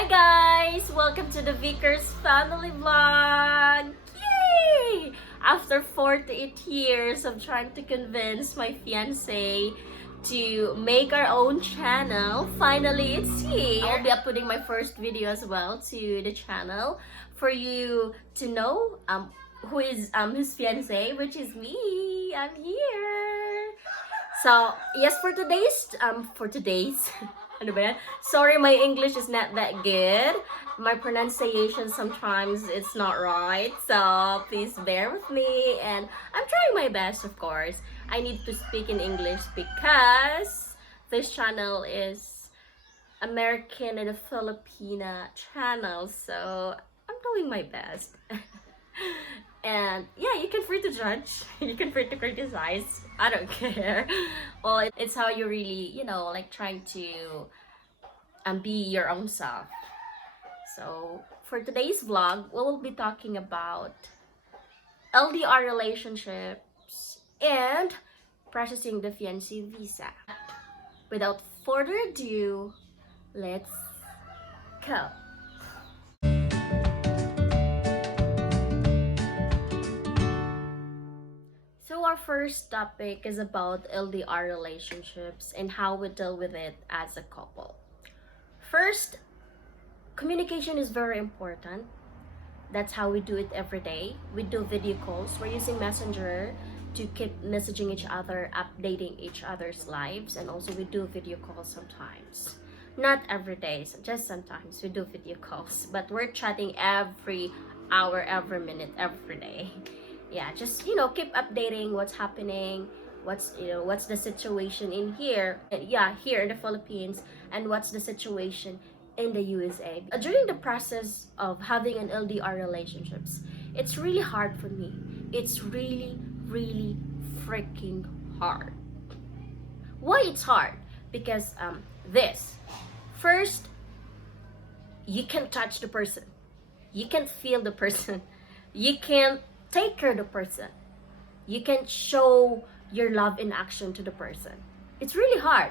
Hi guys! Welcome to the Vickers family vlog! Yay! After 48 years of trying to convince my fiancé to make our own channel, finally it's here! I'll be uploading my first video as well to the channel for you to know who is his fiancé, which is me. I'm here! So, yes, for today's, ano ba yan? Sorry, my English is not that good. My pronunciation sometimes it's not right. So, please bear with me. And I'm trying my best, of course. I need to speak in English because this channel is American and a Filipina channel. So, I'm doing my best. And yeah, you can free to judge, you can free to criticize, I don't care. Well, it's how you really, like trying to be your own self. So for today's vlog, we will be talking about LDR relationships and processing the Fiancé Visa. Without further ado, let's go. So our first topic is about LDR relationships and how we deal with it as a couple. First, communication is very important. That's how we do it every day. We do video calls. We're using Messenger to keep messaging each other, updating each other's lives, and also we do video calls sometimes. Not every day, so just sometimes we do video calls, but we're chatting every hour, every minute, every day. Yeah, just keep updating what's happening, what's the situation in here, here in the Philippines, and what's the situation in the USA. During the process of having an LDR relationships, it's really hard for me. It's really, really freaking hard. Why it's hard? Because this first, you can't touch the person, you can't feel the person, you can't take care of the person, you can show your love in action to the person. It's really hard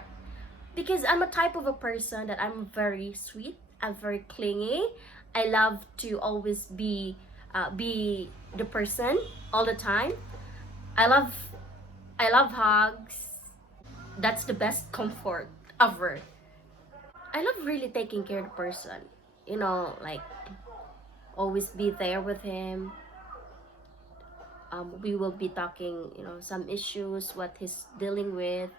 because I'm a type of a person that I'm very sweet, I'm very clingy. I love to always be the person all the time. I love hugs. That's the best comfort ever. I love really taking care of the person, like always be there with him. We will be talking, some issues, what he's dealing with.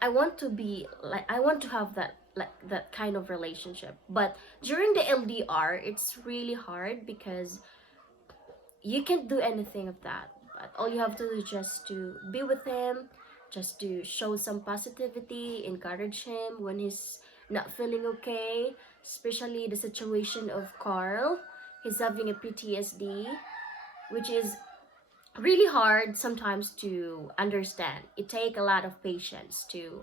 I want to have that kind of relationship. But during the LDR, it's really hard because you can't do anything of that. But all you have to do is just to be with him, just to show some positivity, encourage him when he's not feeling okay. Especially the situation of Carl. He's having a PTSD, which is really hard sometimes to understand. It takes a lot of patience to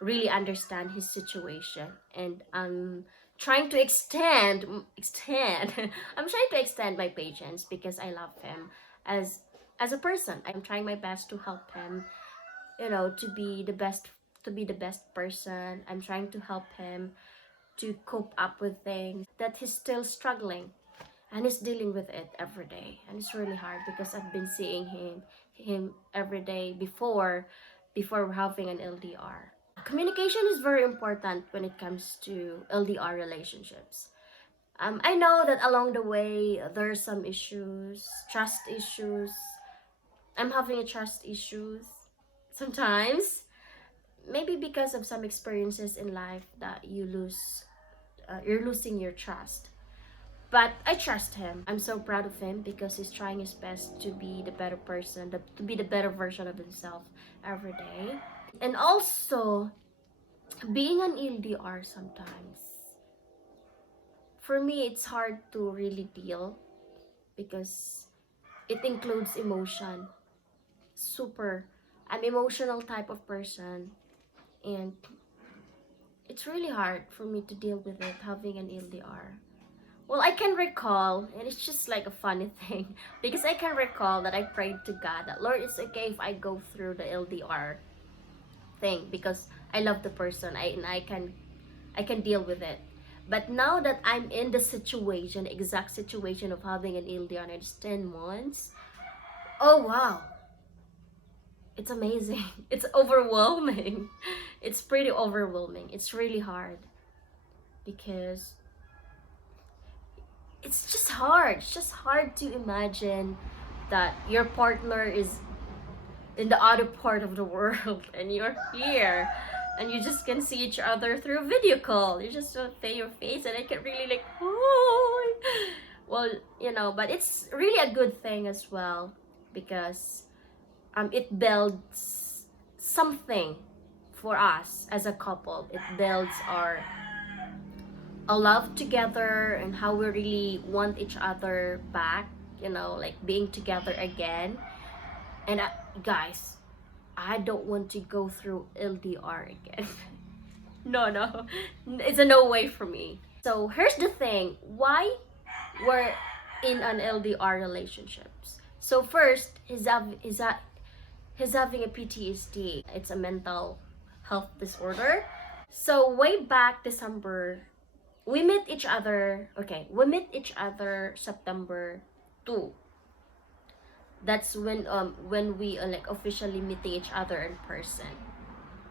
really understand his situation, and I'm trying to extend I'm trying to extend my patience because I love him as a person. I'm trying my best to help him, to be the best person. I'm trying to help him to cope up with things that he's still struggling, and he's dealing with it every day, and it's really hard because I've been seeing him every day before we're having an LDR. Communication is very important when it comes to LDR relationships. I know that along the way there's some issues, trust issues. I'm having a trust issues sometimes, maybe because of some experiences in life that you're losing your trust. But I trust him. I'm so proud of him because he's trying his best to be the better person, to be the better version of himself every day. And also, being an LDR sometimes, for me, it's hard to really deal because it includes emotion. I'm emotional type of person, and it's really hard for me to deal with it having an LDR. Well, I can recall, and it's just like a funny thing, because I can recall that I prayed to God that, Lord, it's okay if I go through the LDR thing because I love the person, and I can deal with it. But now that I'm in the situation, exact situation of having an LDR, and it's 10 months, oh wow, it's amazing. It's overwhelming. It's pretty overwhelming. It's really hard because it's just hard. It's just hard to imagine that your partner is in the other part of the world and you're here and you just can see each other through a video call. You just don't pay your face, and I can really like, oh, well, but it's really a good thing as well because it builds something for us as a couple. It builds our a love together and how we really want each other back, like being together again. And guys, I don't want to go through LDR again. No, it's a no way for me. So here's the thing, why we're in an LDR relationships. So first, he's having a PTSD. It's a mental health disorder. So way back December, we met each other. Okay, we met each other September 2. That's when we like officially meeting each other in person,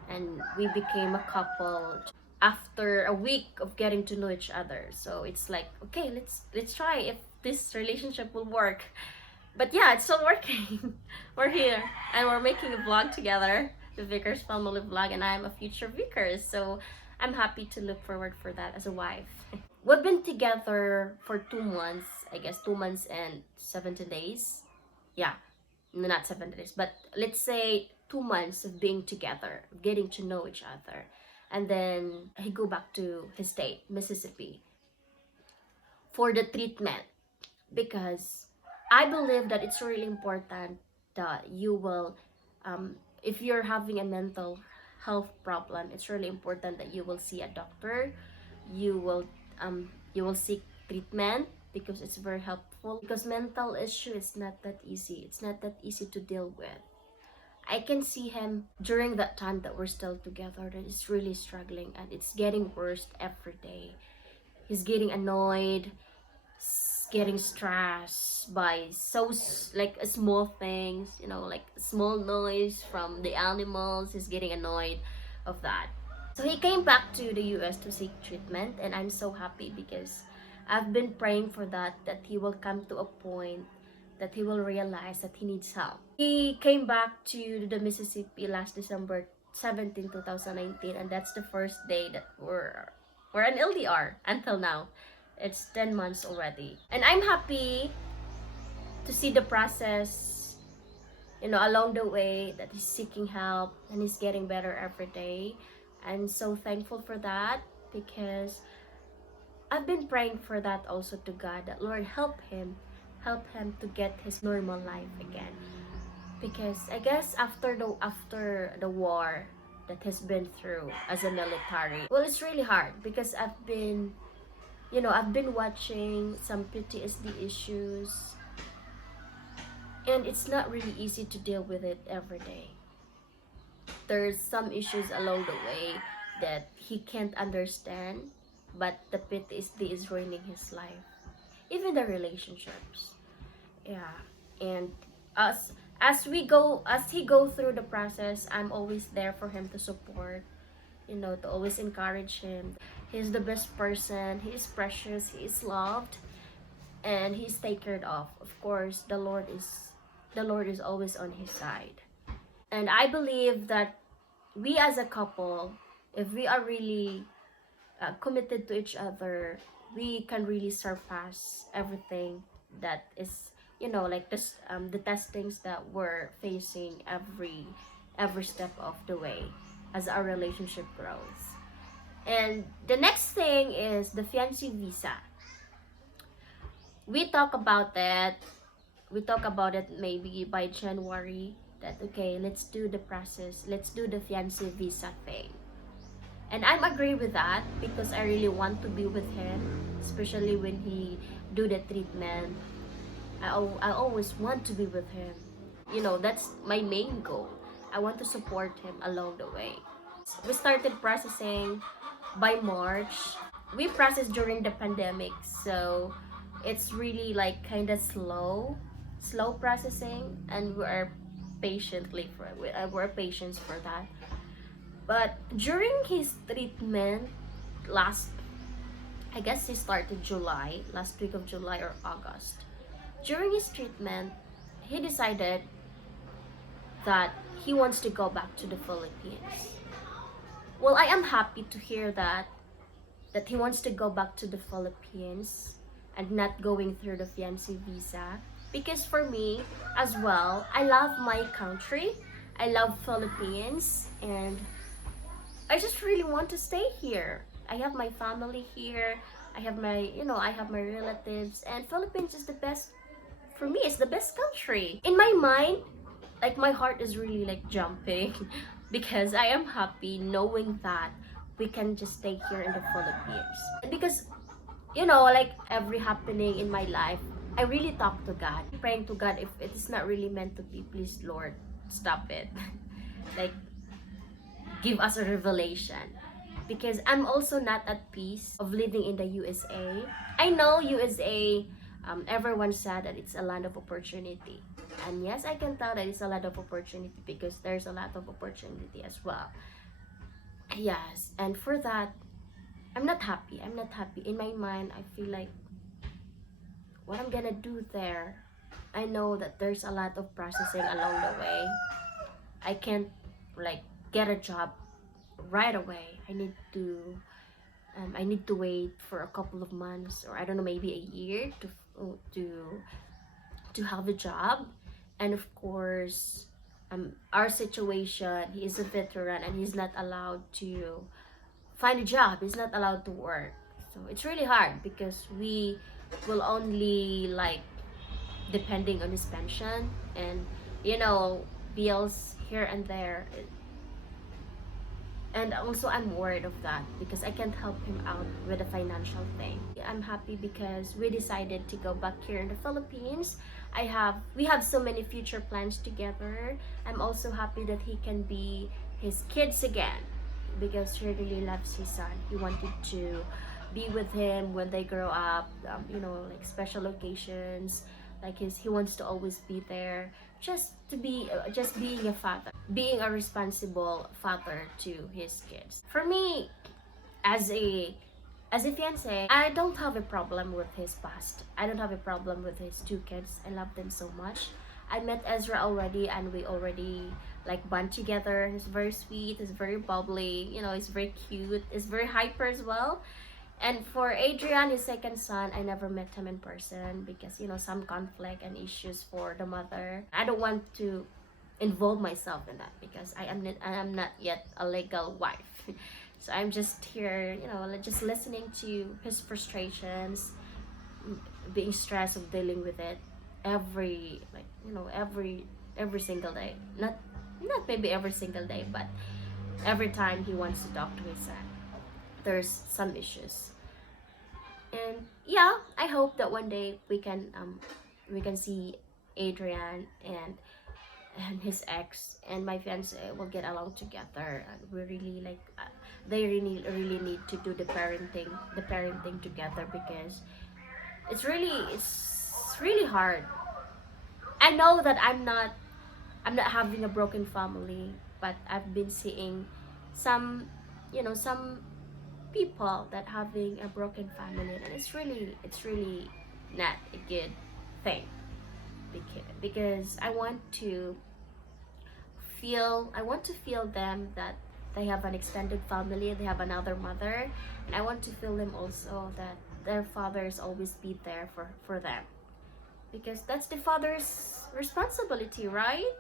and we became a couple after a week of getting to know each other. So it's like, okay, let's try if this relationship will work. But yeah, it's still working. We're here and we're making a vlog together, the Vickers family vlog, and I'm a future Vickers, so I'm happy to look forward for that as a wife. We've been together for 2 months, I guess 2 months and 17 days. Yeah, no, not 7 days, but let's say 2 months of being together, getting to know each other. And then he go back to his state, Mississippi, for the treatment, because I believe that it's really important that you will, if you're having a mental health problem, it's really important that you will see a doctor. You will seek treatment because it's very helpful. Because mental issue is not that easy. It's not that easy to deal with. I can see him during that time that we're still together that he's really struggling, and it's getting worse every day. He's getting annoyed, getting stressed by like small things, like small noise from the animals. He's getting annoyed of that. So he came back to the US to seek treatment, and I'm so happy because I've been praying for that he will come to a point that he will realize that he needs help. He came back to the Mississippi last December 17, 2019, and that's the first day that we're an LDR until now. It's 10 months already. And I'm happy to see the process, along the way, that he's seeking help and he's getting better every day. I'm so thankful for that because I've been praying for that also to God, that Lord help him to get his normal life again. Because I guess after the war that he's been through as a military, well, it's really hard because I've been watching some PTSD issues, and it's not really easy to deal with it every day. There's some issues along the way that he can't understand, but the PTSD is ruining his life, even the relationships. Yeah, and as he go through the process, I'm always there for him to support, to always encourage him. He's the best person. He is precious. He is loved, and he's taken care of. Of course, the Lord is always on his side. And I believe that we as a couple, if we are really committed to each other, we can really surpass everything that is, like this, the testings that we're facing every step of the way as our relationship grows. And the next thing is the Fiancé Visa. We talk about it maybe by January, that okay, let's do the process, let's do the Fiancé Visa thing. And I'm agree with that because I really want to be with him, especially when he do the treatment. I always want to be with him. That's my main goal. I want to support him along the way. We started processing by March. we processed during the pandemic, so it's really like kind of slow processing, and we're patient for that. But during his treatment last, I guess he started July, last week of July or August. During his treatment, he decided that he wants to go back to the Philippines. Well, I am happy to hear that he wants to go back to the Philippines and not going through the Fiancé Visa, because for me as well, I love my country. I love Philippines, and I just really want to stay here. I have my family here. I have my relatives, and Philippines is the best for me. It's the best country. In my mind, like my heart is really like jumping because I am happy knowing that we can just stay here in the Philippines. Because like every happening in my life, I really talk to God, praying to God, if it is not really meant to be, please Lord, stop it. Like, give us a revelation, because I'm also not at peace of living in the USA. I know USA, everyone said that it's a land of opportunity. And yes, I can tell that it's a lot of opportunity because there's a lot of opportunity as well. Yes, and for that, I'm not happy. I'm not happy. In my mind, I feel like, what I'm gonna do there? I know that there's a lot of processing along the way. I can't like get a job right away. I need to wait for a couple of months, or I don't know, maybe a year to have a job. And of course, our situation, he is a veteran and he's not allowed to find a job. He's not allowed to work. So it's really hard because we will only like depending on his pension, and bills here and there. And also I'm worried of that because I can't help him out with the financial thing. I'm happy because we decided to go back here in the Philippines. We have so many future plans together. I'm also happy that he can be his kids again because he really loves his son. He wanted to be with him when they grow up, like special occasions, like he wants to always be there, just being a father, being a responsible father to his kids. For me, as a fiance, I don't have a problem with his past. I don't have a problem with his two kids. I love them so much. I met Ezra already, and we already like bond together. He's very sweet, he's very bubbly, he's very cute, he's very hyper as well. And for Adrian, his second son, I never met him in person because some conflict and issues for the mother. I don't want to involve myself in that because I am not yet a legal wife. So I'm just here, like just listening to his frustrations, being stressed of dealing with it every single day. Not maybe every single day, but every time he wants to talk to his son, there's some issues. And yeah, I hope that one day we can see Adrian and his ex and my fiance will get along together, and we really like they really need to do the parenting together because it's really hard. I know that I'm not having a broken family, but I've been seeing some people that having a broken family, and it's really not a good thing, because I want to feel them that they have an extended family, they have another mother, and I want to feel them also that their fathers always be there for them, because that's the father's responsibility, right?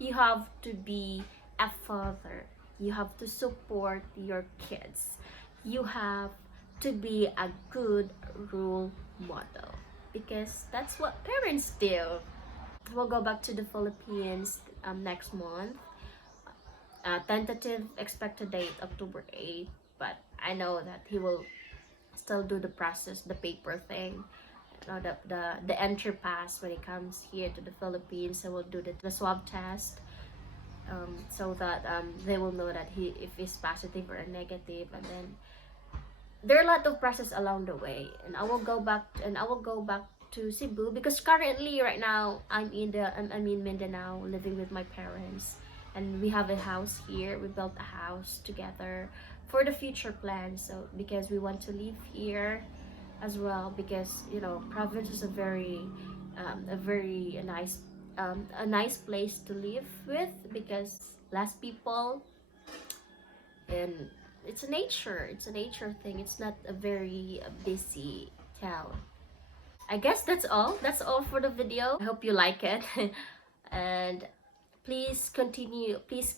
You have to be a father. You have to support your kids. You have to be a good role model because that's what parents do. We'll go back to the Philippines next month. Tentative expected date October 8th, but I know that he will still do the process, the paper thing, the entry pass when he comes here to the Philippines. So we'll do the swab test, so that they will know that if he's positive or negative, and then there are a lot of process along the way, and I will go back to Cebu because currently right now I'm in Mindanao living with my parents, and we have a house here. We built a house together for the future plans. So because we want to live here as well, because you know province is a very a nice place to live with, because less people, and it's a nature thing. It's not a very busy town. I guess that's all for the video. I hope you like it. And please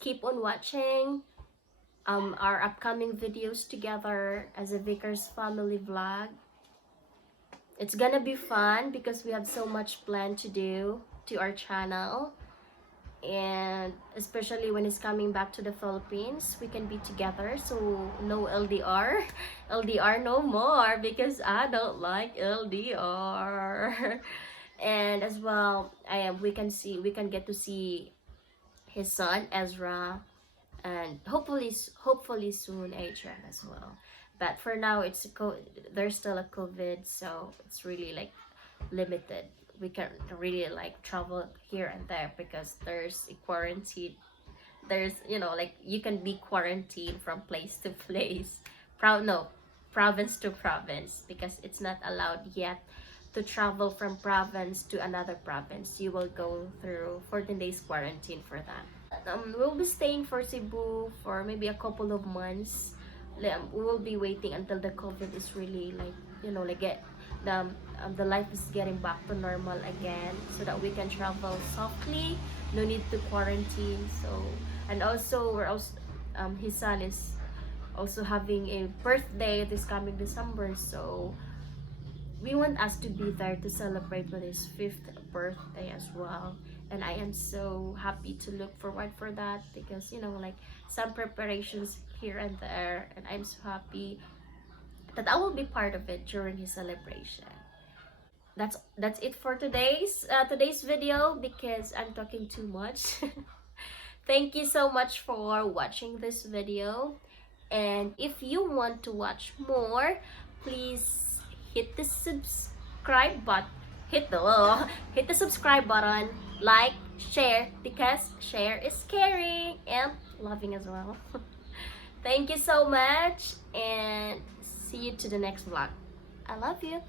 keep on watching our upcoming videos together as a Vickers family vlog. It's gonna be fun because we have so much planned to do to our channel, and especially when he's coming back to the Philippines, we can be together. So no LDR, LDR no more, because I don't like LDR. And as well, we can get to see his son Ezra, and hopefully soon Adrian as well. But for now, there's still a COVID, so it's really like limited. We can't really like travel here and there because there's a quarantine. There's, you know, like you can be quarantined from place to place, no, province to province, because it's not allowed yet to travel from province to another province. You will go through 14 days quarantine for that. We'll be staying for Cebu for maybe a couple of months. We will be waiting until the COVID is really like, you know, like the life is getting back to normal again, so that we can travel softly, no need to quarantine. So, and also we're also his son is also having a birthday this coming December, so we want us to be there to celebrate with his 5th birthday as well. And I am so happy to look forward for that, because you know, like some preparations here and there, and I'm so happy that I will be part of it during his celebration. That's it for today's video, because I'm talking too much. Thank you so much for watching this video, and if you want to watch more, please hit the subscribe button, hit the subscribe button, like, share, because share is caring and loving as well. Thank you so much, and see you to the next vlog. I love you.